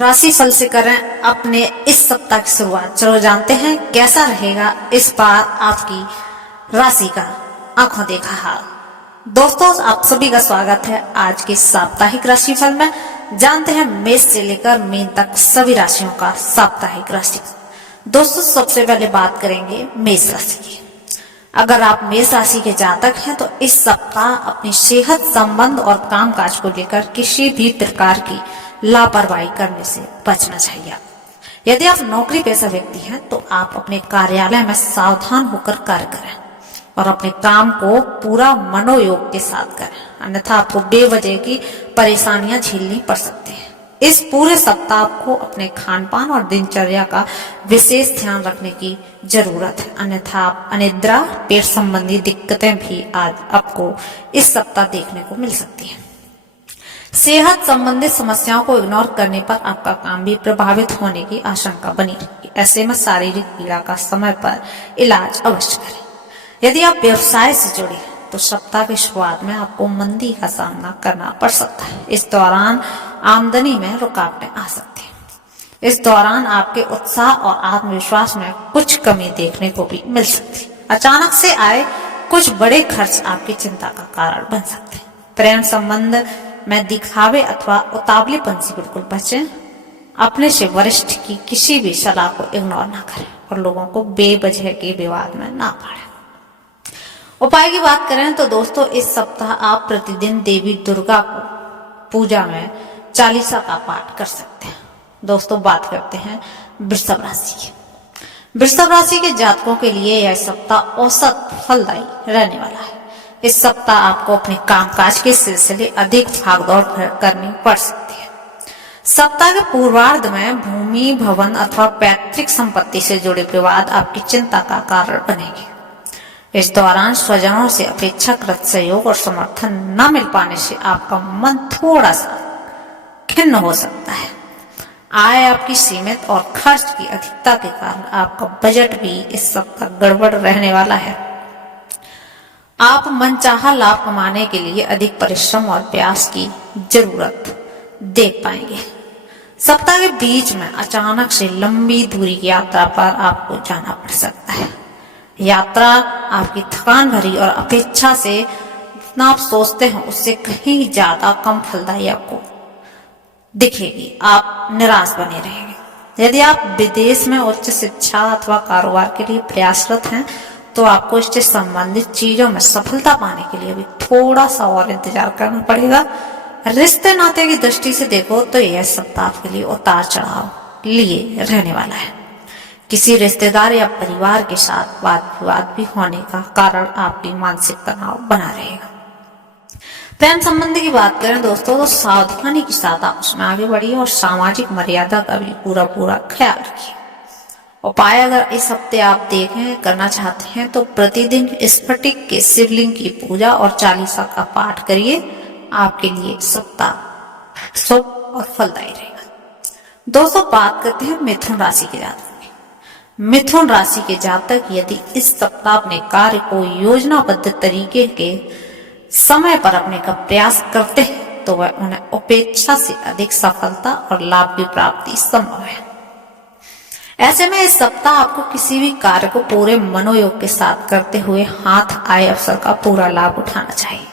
राशि फल से करें अपने इस सप्ताह की शुरुआत। चलो जानते हैं कैसा रहेगा इस बार आपकी राशि का आंखों देखा हाल। दोस्तों, आप सभी का स्वागत है आज के साप्ताहिक राशिफल में। जानते हैं मेष से लेकर मीन तक सभी राशियों का साप्ताहिक राशि। दोस्तों, सबसे पहले बात करेंगे मेष राशि की। अगर आप मेष राशि के जातक हैं तो इस सप्ताह अपनी सेहत, संबंध और कामकाज को लेकर किसी भी प्रकार की लापरवाही करने से बचना चाहिए। यदि आप नौकरी पेशा व्यक्ति हैं तो आप अपने कार्यालय में सावधान होकर कार्य करें और अपने काम को पूरा मनोयोग के साथ करें, अन्यथा आपको बेवजह की परेशानियां झेलनी पड़ सकती हैं। इस पूरे सप्ताह आपको अपने खान पान और दिनचर्या का विशेष ध्यान रखने की जरूरत है, अन्यथा आप अनिद्रा, पेट संबंधी दिक्कतें भी आज आपको इस सप्ताह देखने को मिल सकती हैं। सेहत संबंधित समस्याओं को इग्नोर करने पर आपका काम भी प्रभावित होने की आशंका बनी रहेगी। ऐसे में शारीरिक पीड़ा का समय पर इलाज अवश्य करें। यदि आप व्यवसाय से जुड़े तो सप्ताह की शुरुआत में आपको मंदी का सामना करना पड़ सकता है। इस दौरान आमदनी में रुकावटें आ सकती हैं। इस दौरान आपके उत्साह और आत्मविश्वास में कुछ कमी देखने को भी मिल सकती है। अचानक से आए कुछ बड़े खर्च आपकी चिंता का कारण बन सकते हैं। प्रेम संबंध में दिखावे अथवा उतावलेपन से बिल्कुल बचें। अपने से वरिष्ठ की किसी भी सलाह को इग्नोर ना करें और लोगों को बेवजह के विवाद में ना पड़ें। उपाय की बात करें तो दोस्तों, इस सप्ताह आप प्रतिदिन देवी दुर्गा को पूजा में चालीसा का पाठ कर सकते हैं। दोस्तों, बात करते हैं वृषभ राशि की। वृषभ राशि के जातकों के लिए यह सप्ताह औसत फलदायी रहने वाला है। इस सप्ताह आपको अपने कामकाज के सिलसिले अधिक भागदौड़ करनी पड़ सकती है। सप्ताह के पूर्वार्ध में भूमि, भवन अथवा पैतृक संपत्ति से जुड़े विवाद आपकी चिंता का कारण बनेंगे। इस दौरान स्वजनों से अपेक्षाकृत सहयोग और समर्थन न मिल पाने से आपका मन थोड़ा सा खिन्न हो सकता है। आय आपकी सीमित और खर्च की अधिकता के कारण आपका बजट भी इस सप्ताह गड़बड़ रहने वाला है। आप मनचाहा लाभ कमाने के लिए अधिक परिश्रम और प्रयास की जरूरत देख पाएंगे। सप्ताह के बीच में अचानक से लंबी दूरी की यात्रा पर आपको जाना पड़ सकता है। यात्रा आपकी थकान भरी और अपेक्षा से जितना आप सोचते हैं उससे कहीं ज्यादा कम फलदायी आपको दिखेगी। आप निराश बने रहेंगे। यदि आप विदेश में उच्च शिक्षा अथवा कारोबार के लिए प्रयासरत हैं तो आपको इससे संबंधित चीजों में सफलता पाने के लिए भी थोड़ा सा और इंतजार करना पड़ेगा। रिश्ते नाते की दृष्टि से देखो तो यह सप्ताह आपके लिए उतार चढ़ाव लिए रहने वाला है। किसी रिश्तेदार या परिवार के साथ वाद विवाद भी होने का कारण आपकी मानसिक तनाव बना रहेगा। प्रेम संबंधी की बात करें दोस्तों तो सावधानी के साथ आप उसमें आगे बढ़िए और सामाजिक मर्यादा का भी पूरा ख्याल रखिए। उपाय अगर इस हफ्ते आप देखें करना चाहते हैं तो प्रतिदिन स्फटिक के शिवलिंग की पूजा और चालीसा का पाठ करिए। आपके लिए सप्ताह शुभ और फलदायी रहेगा। दोस्तों, बात करते हैं मिथुन राशि के जातक की। मिथुन राशि के जातक यदि इस सप्ताह अपने कार्य को योजनाबद्ध तरीके के समय पर अपने का प्रयास करते हैं तो वह उन्हें अपेक्षा से अधिक सफलता और लाभ की प्राप्ति संभव है। ऐसे में इस सप्ताह आपको किसी भी कार्य को पूरे मनोयोग के साथ करते हुए हाथ आए अवसर का पूरा लाभ उठाना चाहिए।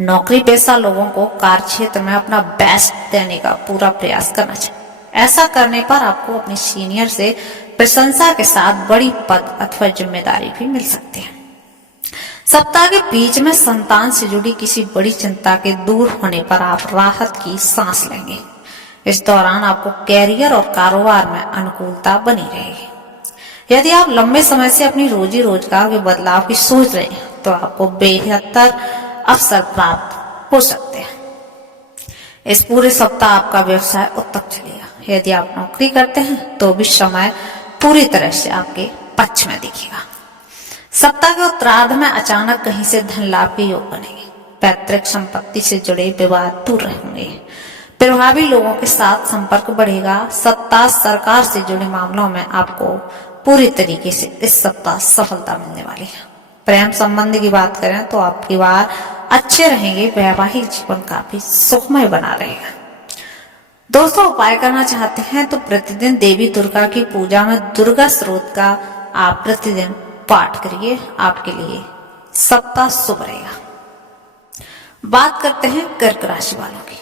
नौकरी पेशा लोगों को कार्य क्षेत्र में अपना बेस्ट देने का पूरा प्रयास करना चाहिए। ऐसा करने पर आपको अपने सीनियर से प्रशंसा के साथ बड़ी पद अथवा जिम्मेदारी भी मिल सकती है। सप्ताह के बीच में संतान से जुड़ी किसी बड़ी चिंता के दूर होने पर आप राहत की सांस लेंगे। इस दौरान आपको कैरियर और कारोबार में अनुकूलता बनी रहेगी। यदि आप लंबे समय से अपनी रोजी रोजगार के बदलाव की सोच रहे हैं तो आपको बेहतर अवसर प्राप्त हो सकते हैं। इस पूरे सप्ताह आपका व्यवसाय उत्तम चलेगा। यदि आप नौकरी करते हैं तो भी समय पूरी तरह से आपके पक्ष में दिखेगा। सप्ताह के उत्तरार्ध में अचानक कहीं से धन लाभ के योग बनेंगे। पैतृक संपत्ति से जुड़े विवाद दूर रहेंगे। प्रभावी लोगों के साथ संपर्क बढ़ेगा। सत्ता सरकार से जुड़े मामलों में आपको पूरी तरीके से इस सप्ताह सफलता मिलने वाली है। प्रेम संबंध की बात करें तो आपके वार अच्छे रहेंगे। वैवाहिक जीवन काफी सुखमय बना रहेगा। दोस्तों उपाय करना चाहते हैं तो प्रतिदिन देवी दुर्गा की पूजा में दुर्गा स्त्रोत का आप प्रतिदिन पाठ करिए, आपके लिए सप्ताह शुभ रहेगा। बात करते हैं कर्क राशि वालों की।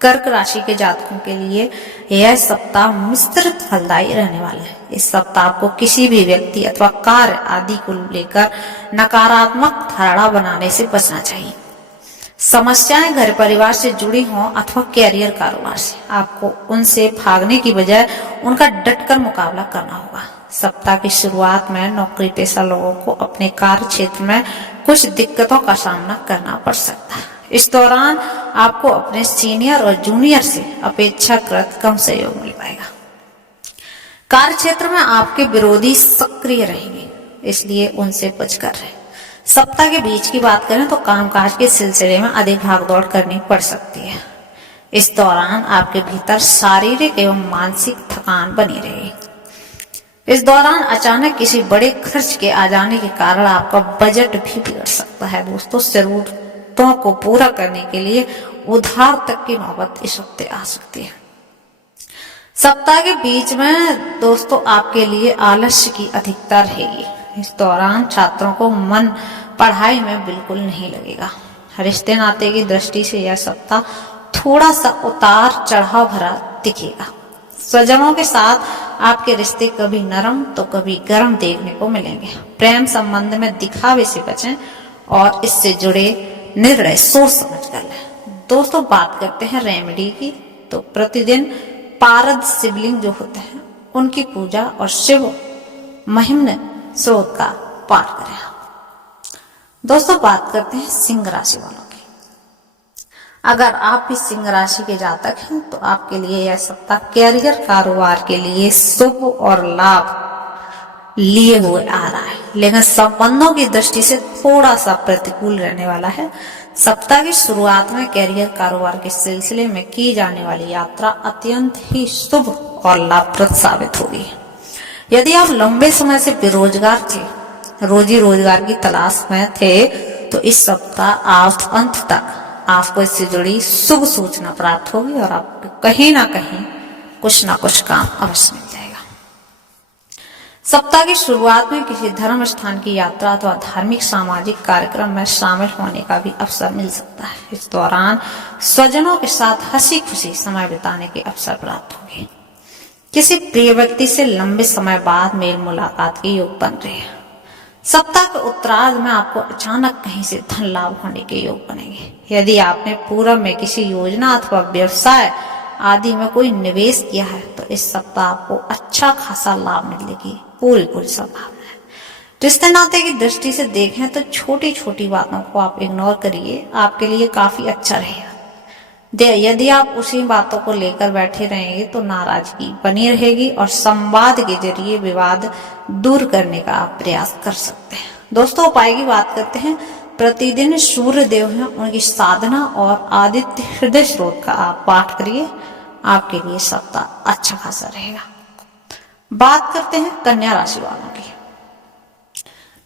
कर्क राशि के जातकों के लिए यह सप्ताह मिश्रित फलदायी रहने वाला है। इस सप्ताह आपको किसी भी व्यक्ति अथवा कार्य आदि को लेकर नकारात्मक धारणा बनाने से बचना चाहिए। समस्याएं घर परिवार से जुड़ी हों अथवा कैरियर कारोबार से, आपको उनसे भागने की बजाय उनका डटकर मुकाबला करना होगा। सप्ताह की शुरुआत में नौकरी पेशा लोगों को अपने कार्य क्षेत्र में कुछ दिक्कतों का सामना करना पड़ सकता है। इस दौरान आपको अपने सीनियर और जूनियर से अपेक्षाकृत कम सहयोग मिल पाएगा। कार्य क्षेत्र में आपके विरोधी सक्रिय रहेंगे, इसलिए उनसे बचकर रहें। सप्ताह के बीच की बात करें तो कामकाज के सिलसिले में अधिक भागदौड़ करनी पड़ सकती है। इस दौरान आपके भीतर शारीरिक एवं मानसिक थकान बनी रहेगी। इस दौरान अचानक किसी बड़े खर्च के आ जाने के कारण आपका बजट भी बिगड़ सकता है। दोस्तों जरूरतों को पूरा करने के लिए उधार तक की नौबत इस हफ्ते आ सकती है। सप्ताह के बीच में दोस्तों आपके लिए आलस्य की अधिकता रहेगी। इस दौरान छात्रों को मन पढ़ाई में बिल्कुल नहीं लगेगा। रिश्ते नाते की दृष्टि से यह सप्ताह थोड़ा सा उतार चढ़ाव भरा दिखेगा। स्वजनों के साथ आपके रिश्ते कभी नरम तो कभी गर्म देखने को मिलेंगे। प्रेम संबंध में दिखावे से बचें और इससे जुड़े निर्णय सोच समझ कर लें। दोस्तों बात करते हैं रेमेडी की, तो प्रतिदिन पारद शिवलिंग जो होते हैं उनकी पूजा और शिव महिम्न स्रोत का पाठ करें। दोस्तों बात करते हैं सिंह राशि वालों की। अगर आप भी सिंह राशि के जातक हैं तो आपके लिए यह सप्ताह कैरियर कारोबार के लिए शुभ और लाभ लिए हुए आ रहा है, लेकिन संबंधों की दृष्टि से थोड़ा सा प्रतिकूल रहने वाला है। सप्ताह की शुरुआत में कैरियर कारोबार के सिलसिले में की जाने वाली यात्रा अत्यंत ही शुभ और लाभप्रद साबित होगी। यदि आप लंबे समय से बेरोजगार थे, रोजी रोजगार की तलाश में थे, तो इस सप्ताह आप अंत तक आपको इससे जुड़ी शुभ सूचना प्राप्त होगी और आपको कहीं ना कहीं कुछ ना कुछ काम अवश्य मिल जाएगा। सप्ताह की शुरुआत में किसी धर्म स्थान की यात्रा अथवा धार्मिक सामाजिक कार्यक्रम में शामिल होने का भी अवसर मिल सकता है। इस दौरान स्वजनों के साथ हंसी खुशी समय बिताने के अवसर प्राप्त होंगे। किसी प्रिय व्यक्ति से लंबे समय बाद मेल मुलाकात के योग बन रहे हैं। सप्ताह के उत्तरार्ध में आपको अचानक कहीं से धन लाभ होने के योग बनेंगे। यदि आपने पूर्व में किसी योजना अथवा व्यवसाय आदि में कोई निवेश किया है तो इस सप्ताह आपको अच्छा खासा लाभ मिलने की पूरी संभावना है। रिश्ते नाते की दृष्टि से देखें तो छोटी छोटी बातों को आप इग्नोर करिए, आपके लिए काफी अच्छा रहेगा। यदि आप उसी बातों को लेकर बैठे रहेंगे तो नाराजगी बनी रहेगी और संवाद के जरिए विवाद दूर करने का आप प्रयास कर सकते हैं। दोस्तों उपाय की बात करते हैं। प्रतिदिन सूर्य देव हैं उनकी साधना और आदित्य हृदय स्रोत का आप पाठ करिए, आपके लिए सप्ताह अच्छा खासा रहेगा। बात करते हैं कन्या राशि वालों की।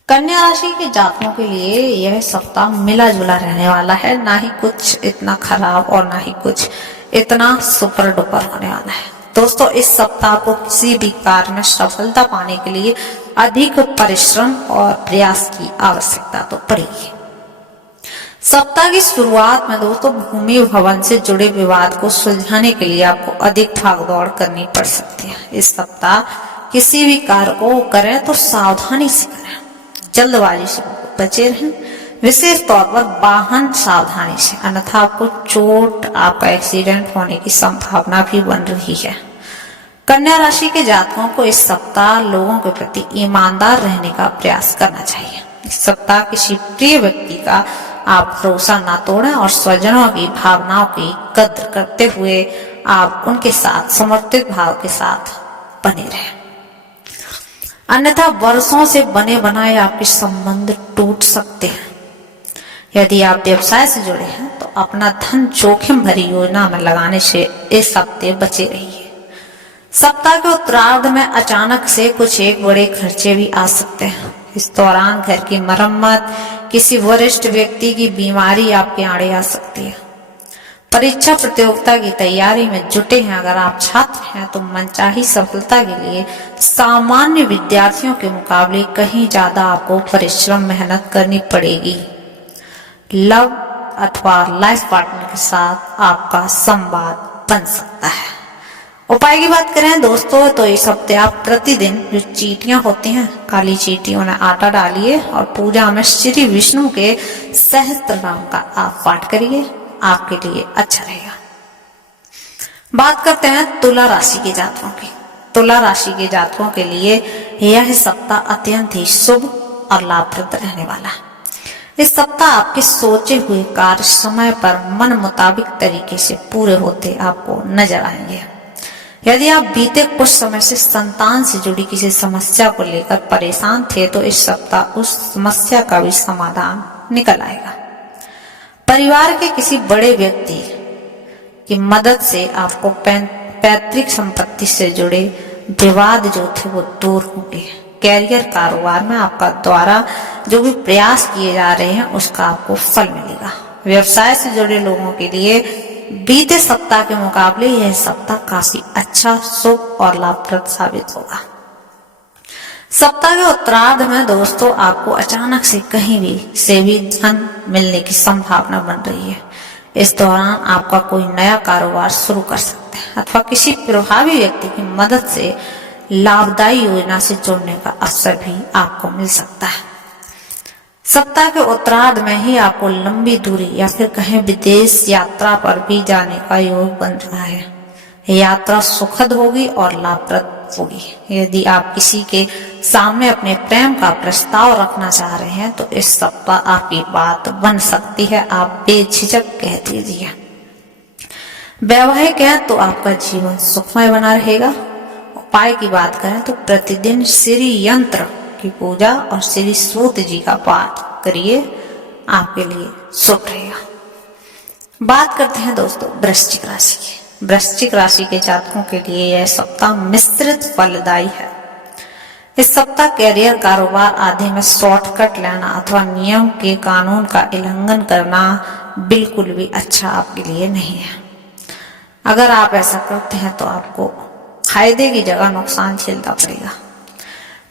कन्या राशि के जातकों के लिए यह सप्ताह मिला जुला रहने वाला है, ना ही कुछ इतना खराब और ना ही कुछ इतना सुपर डुपर होने वाला है। दोस्तों इस सप्ताह को किसी भी कार्य में सफलता पाने के लिए अधिक परिश्रम और प्रयास की आवश्यकता तो पड़ेगी। सप्ताह की शुरुआत में दोस्तों भूमि भवन से जुड़े विवाद को सुलझाने के लिए आपको अधिक भागदौड़ करनी पड़ सकती है। इस सप्ताह किसी भी कार्य को करें तो सावधानी से करें, जल्दबाजी से बचे रहें, विशेष तौर पर वाहन सावधानी से, अन्यथा आपको चोट आपका एक्सीडेंट होने की संभावना भी बन रही है। कन्या राशि के जातकों को इस सप्ताह लोगों के प्रति ईमानदार रहने का प्रयास करना चाहिए। इस सप्ताह किसी प्रिय व्यक्ति का आप भरोसा ना तोड़ें और स्वजनों की भावनाओं की कद्र करते हुए आप उनके साथ समर्पित भाव के साथ बने रहें, अन्यथा वर्षों से बने बनाए आपके संबंध टूट सकते हैं। यदि आप व्यवसाय से जुड़े हैं तो अपना धन जोखिम भरी योजना में लगाने से इस हफ्ते बचे रहिए। सप्ताह के उत्तरार्ध में अचानक से कुछ एक बड़े खर्चे भी आ सकते हैं। इस दौरान घर की मरम्मत, किसी वरिष्ठ व्यक्ति की बीमारी आपके आड़े आ सकती है। परीक्षा प्रतियोगिता की तैयारी में जुटे हैं अगर आप छात्र हैं तो मनचाही सफलता के लिए सामान्य विद्यार्थियों के मुकाबले कहीं ज्यादा आपको परिश्रम मेहनत करनी पड़ेगी। लव अथवा लाइफ पार्टनर के साथ आपका संवाद बन सकता है। उपाय की बात करें दोस्तों तो इस हफ्ते आप प्रतिदिन जो चींटियां होती हैं, काली चींटियों में आटा डालिए और पूजा में श्री विष्णु के सहस्त्र नाम का आप पाठ करिए, आपके लिए अच्छा रहेगा। बात करते हैं तुला राशि के जातकों की। तुला राशि के जातकों के लिए यह सप्ताह अत्यंत ही शुभ और लाभप्रद रहने वाला है। इस सप्ताह आपके सोचे हुए कार्य समय पर मन मुताबिक तरीके से पूरे होते आपको नजर आएंगे। यदि आप बीते कुछ समय से संतान से जुड़ी किसी समस्या को लेकर परेशान थे तो इस सप्ताह उस समस्या का भी समाधान निकल आएगा। परिवार के किसी बड़े व्यक्ति की मदद से आपको पैतृक संपत्ति से जुड़े विवाद जो थे वो दूर होंगे। कैरियर कारोबार में आपका द्वारा जो भी प्रयास किए जा रहे हैं उसका आपको फल मिलेगा। व्यवसाय से जुड़े लोगों के लिए बीते सप्ताह के मुकाबले यह सप्ताह काफी अच्छा, शुभ और लाभप्रद साबित होगा। सप्ताह के उत्तरार्ध में दोस्तों आपको अचानक से कहीं भी धन मिलने की संभावना बन रही है। इस दौरान आपका कोई नया कारोबार शुरू कर सकते हैं अथवा किसी प्रभावी व्यक्ति की मदद से लाभदायी योजना से जुड़ने का अवसर भी आपको मिल सकता है। सप्ताह के उत्तरार्ध में ही आपको लंबी दूरी या फिर कहीं विदेश यात्रा पर भी जाने का योग बन रहा है। यात्रा सुखद होगी और लाभप्रद होगी। यदि आप किसी के सामने अपने प्रेम का प्रस्ताव रखना चाह रहे हैं तो इस सप्ताह आपकी बात बन सकती है, आप बेझिझक कह दीजिए। वैवाहिक है तो आपका जीवन सुखमय बना रहेगा। उपाय की बात करें तो प्रतिदिन श्री यंत्र की पूजा और श्री सूत जी का पाठ करिए, आपके लिए शुभ रहेगा। बात करते हैं दोस्तों वृश्चिक राशि की। वृश्चिक राशि के जातकों के लिए यह सप्ताह मिश्रित फलदायी है। इस सप्ताह कैरियर कारोबार आदि में शॉर्टकट लेना अथवा नियम के कानून का उल्लंघन करना बिल्कुल भी अच्छा आपके लिए नहीं है। अगर आप ऐसा करते हैं तो आपको फायदे की जगह नुकसान झेलना पड़ेगा।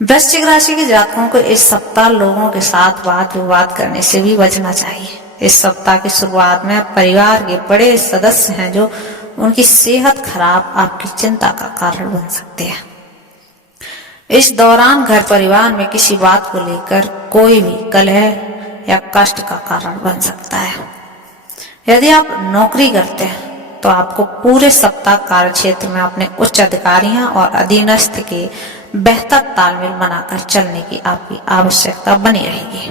वृश्चिक राशि के जातकों को इस सप्ताह लोगों के साथ वाद विवाद करने से भी बचना चाहिए। इस सप्ताह की शुरुआत में परिवार के बड़े सदस्य हैं जो उनकी सेहत खराब आपकी चिंता का कारण बन सकते हैं। इस दौरान घर परिवार में किसी बात को लेकर कोई भी कलह या कष्ट का कारण बन सकता है। यदि आप नौकरी करते हैं तो आपको पूरे सप्ताह कार्य क्षेत्र में अपने उच्च अधिकारियों और अधीनस्थ के बेहतर तालमेल बनाकर चलने की आपकी आवश्यकता बनी रहेगी।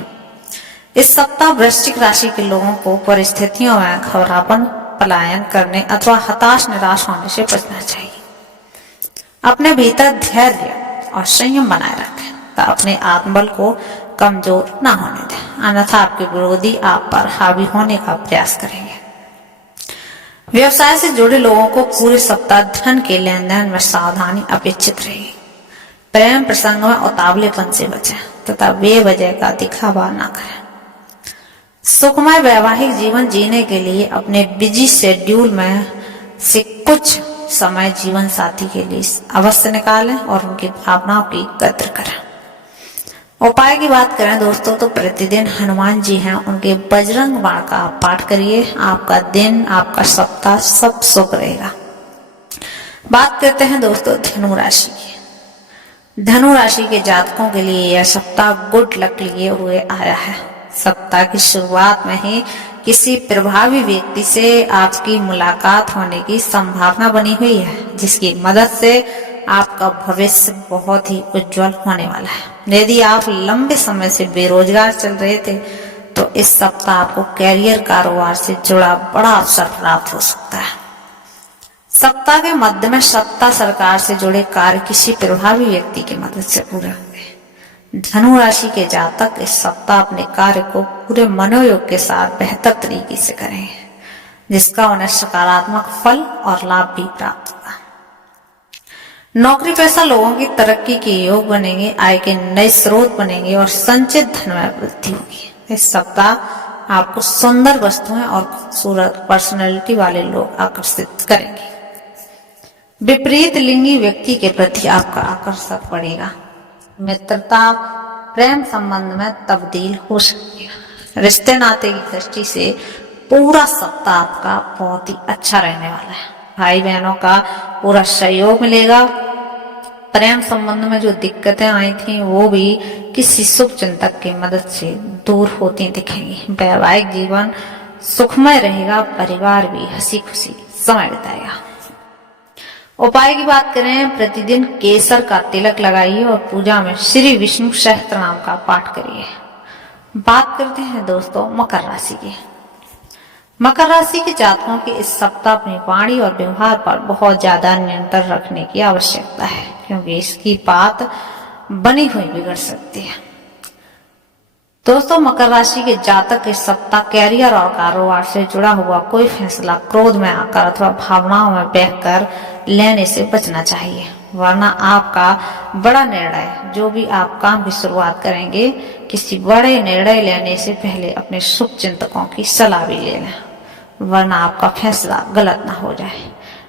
इस सप्ताह वृश्चिक राशि के लोगों को परिस्थितियों में घबरापन, पलायन करने अथवा हताश निराश होने से बचना चाहिए। अपने भीतर धैर्य और संयम बनाए रखें तो अपने आत्मबल को कमजोर न होने दें, अन्यथा आपके विरोधी आप पर हावी होने का प्रयास करेंगे। व्यवसाय से जुड़े लोगों को पूरे सप्ताह धन के लेन देन में सावधानी अपेक्षित रहेगी। प्रेम प्रसंग में उतावलेपन से बचें तथा बेवजह का दिखावा न करें। सुखमय वैवाहिक जीवन जीने के लिए अपने बिजी शेड्यूल में से कुछ समय जीवन साथी के लिए अवश्य निकालें और उनकी भावनाओं की कद्र करें। उपाय की बात करें दोस्तों तो प्रतिदिन हनुमान जी हैं, उनके बजरंग बाण का पाठ करिए, आपका दिन आपका सप्ताह सब शुभ रहेगा। बात करते हैं दोस्तों धनु राशि की। धनु राशि के जातकों के लिए यह सप्ताह गुड लक लिए हुए आया है। सप्ताह की शुरुआत में ही किसी प्रभावी व्यक्ति से आपकी मुलाकात होने की संभावना बनी हुई है, जिसकी मदद से आपका भविष्य बहुत ही उज्जवल होने वाला है। यदि आप लंबे समय से बेरोजगार चल रहे थे तो इस सप्ताह आपको कैरियर कारोबार से जुड़ा बड़ा अवसर प्राप्त हो सकता है। सप्ताह के मध्य में सत्ता सरकार से जुड़े कार्य किसी प्रभावी व्यक्ति की मदद से पूरे होंगे। धनु राशि के जातक इस सप्ताह अपने कार्य को पूरे मनोयोग के साथ बेहतर तरीके से करेंगे, जिसका उन्हें सकारात्मक फल और लाभ भी प्राप्त होगा। नौकरी पेशा लोगों की तरक्की के योग बनेंगे, आय के नए स्रोत बनेंगे और संचित धन में वृद्धि होगी। इस सप्ताह आपको सुंदर वस्तुएं और खूबसूरत पर्सनैलिटी वाले लोग आकर्षित करेंगे। विपरीत लिंगी व्यक्ति के प्रति आपका आकर्षण बढ़ेगा। मित्रता प्रेम संबंध में तब्दील हो सकती है। रिश्ते नाते की दृष्टि से पूरा सप्ताह आपका बहुत ही अच्छा रहने वाला है। भाई बहनों का पूरा सहयोग मिलेगा। प्रेम संबंध में जो दिक्कतें आई थी वो भी किसी शुभ चिंतक की मदद से दूर होती दिखेंगी। वैवाहिक जीवन सुखमय रहेगा। परिवार भी हंसी खुशी समय बिताएगा। उपाय की बात करें, प्रतिदिन केसर का तिलक लगाइए और पूजा में श्री विष्णु सहस्त्र नाम का पाठ करिए। बात करते हैं दोस्तों मकर राशि की। मकर राशि के जातकों के इस सप्ताह अपनी वाणी और व्यवहार पर बहुत ज्यादा नियंत्रण रखने की आवश्यकता है, क्योंकि इसकी बात बनी हुई बिगड़ सकती है। दोस्तों मकर राशि के जातक इस सप्ताह कैरियर और कारोबार से जुड़ा हुआ कोई फैसला क्रोध में आकर अथवा भावनाओं में बहकर लेने से बचना चाहिए, वरना आपका बड़ा निर्णय जो भी आप काम की शुरुआत करेंगे, किसी बड़े निर्णय लेने से पहले अपने शुभ चिंतकों की सलाह भी ले लें, वरना आपका फैसला गलत ना हो जाए।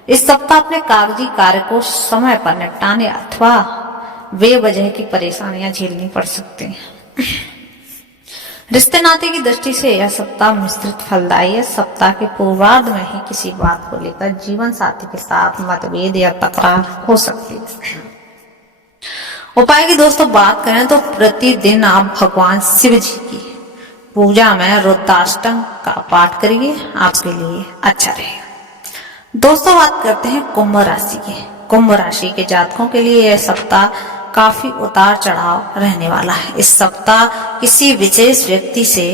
इस सप्ताह अपने कागजी कार्य को समय पर निपटाने अथवा बेवजह की परेशानियां झेलनी पड़ सकती हैं। रिश्ते नाते की दृष्टि से यह सप्ताह मिश्रित फलदायी है। सप्ताह के पूर्वार्ध में ही किसी बात को लेकर जीवन साथी के साथ मतभेद या तकरार हो सकती है। उपाय की दोस्तों बात करें तो प्रतिदिन आप भगवान शिव जी की पूजा में रुद्राष्टक का पाठ करिए, आपके लिए अच्छा रहेगा। दोस्तों बात करते हैं कुंभ राशि की। कुंभ राशि के जातकों के लिए यह सप्ताह काफी उतार चढ़ाव रहने वाला है। इस सप्ताह किसी विशेष व्यक्ति से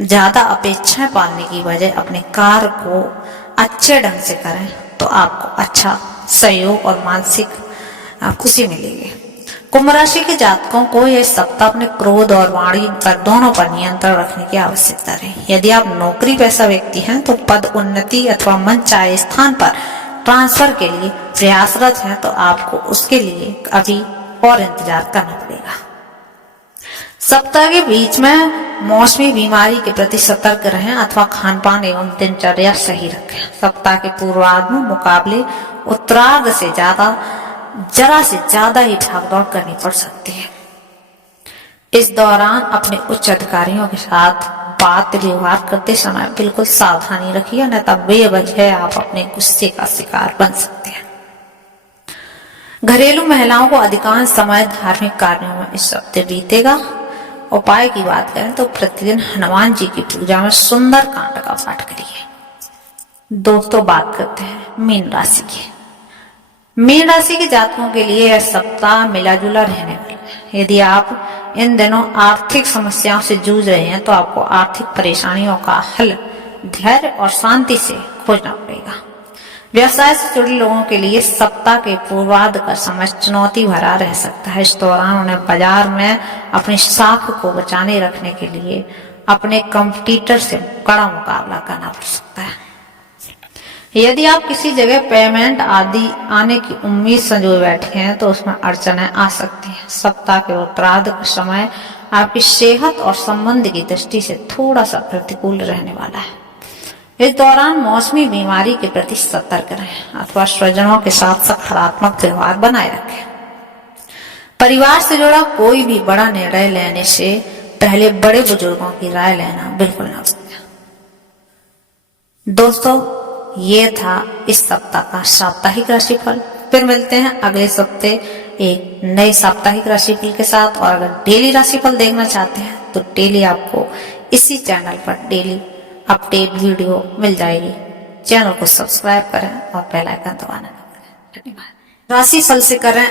ज्यादा अपेक्षाएं पालने की बजाय अपने कार्य को अच्छे ढंग से करें तो आपको अच्छा सहयोग और मानसिक खुशी मिलेगी। कुंभ राशि के जातकों को यह सप्ताह अपने क्रोध और वाणी पर दोनों पर नियंत्रण रखने की आवश्यकता है। यदि आप नौकरी पेशा व्यक्ति हैं तो पद उन्नति अथवा मन चाहे स्थान पर ट्रांसफर के लिए प्रयासरत हैं तो आपको उसके लिए अभी और इंतजार करना पड़ेगा। सप्ताह के बीच में मौसमी बीमारी के प्रति सतर्क रहें अथवा खान पान एवं दिनचर्या सही रखें। सप्ताह के पूर्वार्ध में मुकाबले उत्तरार्ध से जरा से ज्यादा ही भागदौड़ करनी पड़ सकती है। इस दौरान अपने उच्च अधिकारियों के साथ बात व्यवहार करते समय बिल्कुल सावधानी रखिए, अन्यथा बेवजह आप अपने गुस्से का शिकार बन सकते हैं। घरेलू महिलाओं को अधिकांश समय धार्मिक कार्यों में इस हफ्ते बीतेगा। उपाय की बात करें तो प्रतिदिन हनुमान जी की पूजा में सुंदर कांड का पाठ करिए। दोस्तों बात करते हैं मीन राशि की। मीन राशि के जातकों के लिए यह सप्ताह मिला जुला रहने वाला है। यदि आप इन दिनों आर्थिक समस्याओं से जूझ रहे हैं तो आपको आर्थिक परेशानियों का हल धैर्य और शांति से खोजना पड़ेगा। व्यवसाय से जुड़े लोगों के लिए सप्ताह के पूर्वार्ध का समय चुनौती भरा रह सकता है। इस दौरान उन्हें बाजार में अपनी साख को बचाने रखने के लिए अपने कंपटीटर से कड़ा मुकाबला करना पड़ सकता है। यदि आप किसी जगह पेमेंट आदि आने की उम्मीद संजोए बैठे हैं तो उसमें अड़चनें आ सकती हैं। सप्ताह के उत्तरार्ध का समय आपकी सेहत और संबंध की दृष्टि से थोड़ा सा प्रतिकूल रहने वाला है। इस दौरान मौसमी बीमारी के प्रति सतर्क रहें अथवा स्वजनों के साथ सकारात्मक व्यवहार बनाए रखें। परिवार से जुड़ा कोई भी बड़ा निर्णय लेने से पहले बड़े बुजुर्गों की राय लेना बिल्कुल ना भूलें। दोस्तों ये था इस सप्ताह का साप्ताहिक राशिफल। फिर मिलते हैं अगले सप्ते एक नए साप्ताहिक राशिफल के साथ। और अगर डेली राशिफल देखना चाहते हैं तो डेली आपको इसी चैनल पर डेली अपडेट वीडियो मिल जाएगी। चैनल को सब्सक्राइब करें और बेल आइकन दबाना ना भूलें। धन्यवाद। राशिफल से करें